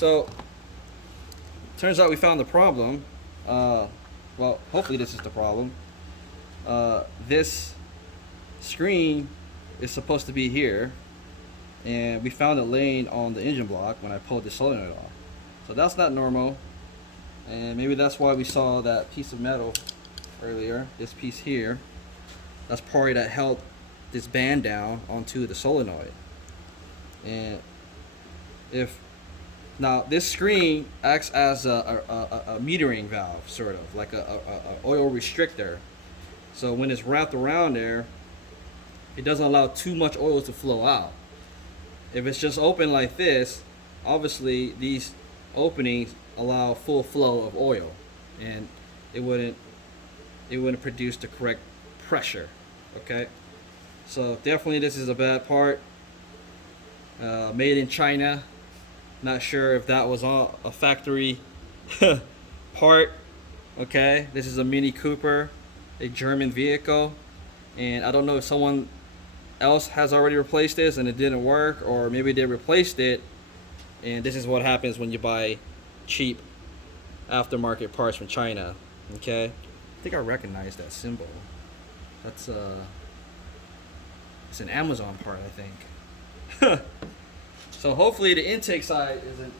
So turns out we found the problem. Well, hopefully this is the problem. This screen is supposed to be here, and we found it laying on the engine block when I pulled the solenoid off. So that's not normal, and maybe that's why we saw that piece of metal earlier, this piece here. That's probably that held this band down onto the solenoid. And if now this screen acts as a metering valve, sort of like a oil restrictor. So when it's wrapped around there, it doesn't allow too much oil to flow out. If it's just open like this, obviously these openings allow full flow of oil, and it wouldn't produce the correct pressure. Okay, so definitely this is a bad part. Made in China. Not sure if that was a factory part. Okay, this is a Mini Cooper, a German vehicle, and I don't know if someone else has already replaced this and it didn't work, or maybe they replaced it, and this is what happens when you buy cheap aftermarket parts from China. Okay, I think I recognize that symbol. That's it's an Amazon part, I think. So hopefully the intake side isn't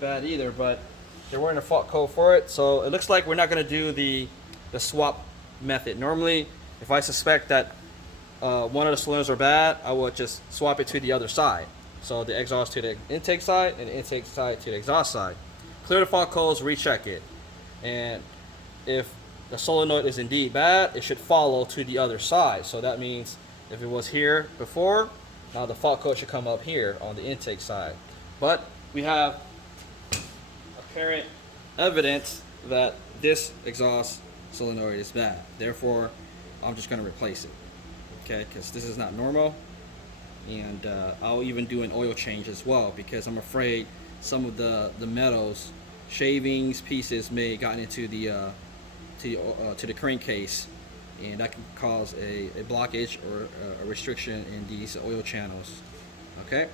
bad either, but they're wearing a fault code for it. So it looks like we're not going to do the swap method. Normally, if I suspect that one of the cylinders are bad, I would just swap it to the other side. So the exhaust to the intake side and the intake side to the exhaust side. Clear the fault codes, recheck it. And if the solenoid is indeed bad, it should follow to the other side. So that means if it was here before, now the fault code should come up here on the intake side. But we have apparent evidence that this exhaust solenoid is bad. Therefore, I'm just going to replace it. Okay, because this is not normal. And I'll even do an oil change as well, because I'm afraid some of the metals, shavings, pieces may have gotten into the to the crankcase, and that can cause a blockage or a restriction in these oil channels. Okay.